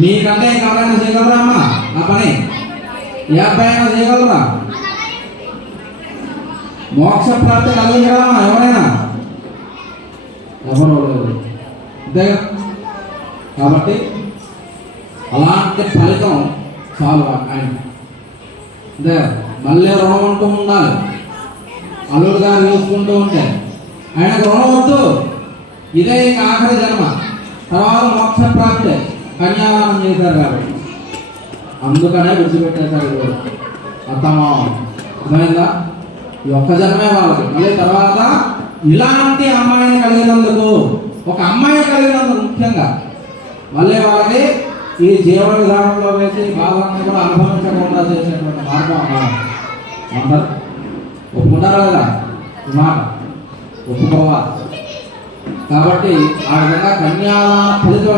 మీకంటే ఎవరైనా చేయగలరా అమ్మా ఆ పని? ఏ అబ్బాయి అయినా చేయగలరా? మోక్ష ప్రాప్తి కలిగించగలమా ఎవరైనా? ఎవరు లేదు. అంతేగా? కాబట్టి అలాంటి ఫలితం చాలు ఆయన. అంతే మళ్ళీ రుణం అంటూ ఉండాలి. అల్లుడు గారు చూసుకుంటూ ఉంటే ఆయనకు రుణం వద్దు. ఇదే ఇక ఆఖరి జన్మ, తర్వాత మోక్ష ప్రాప్తి. కన్యాదానం చేశారు కాబట్టి అందుకనే విడిచిపెట్టేశారు. అర్థమా? అర్థమైందా? ఈ ఒక్క జన్మే వాళ్ళకి. మళ్ళీ తర్వాత ఇలాంటి అమ్మాయిని కలిగినందుకు, ఒక అమ్మాయి కలిగినందుకు ముఖ్యంగా మళ్ళీ వాళ్ళకి ఈ జీవన విధానంలో వేసి బాధలను కూడా అనుభవించకుండా చేసేటువంటి మార్గం అంటారు. ఒప్పుకుంటారా కదా ఈ మాట? ఒప్పుకోవాలి. కాబట్టి ఆ విధంగా కన్యాదాన ఫలితం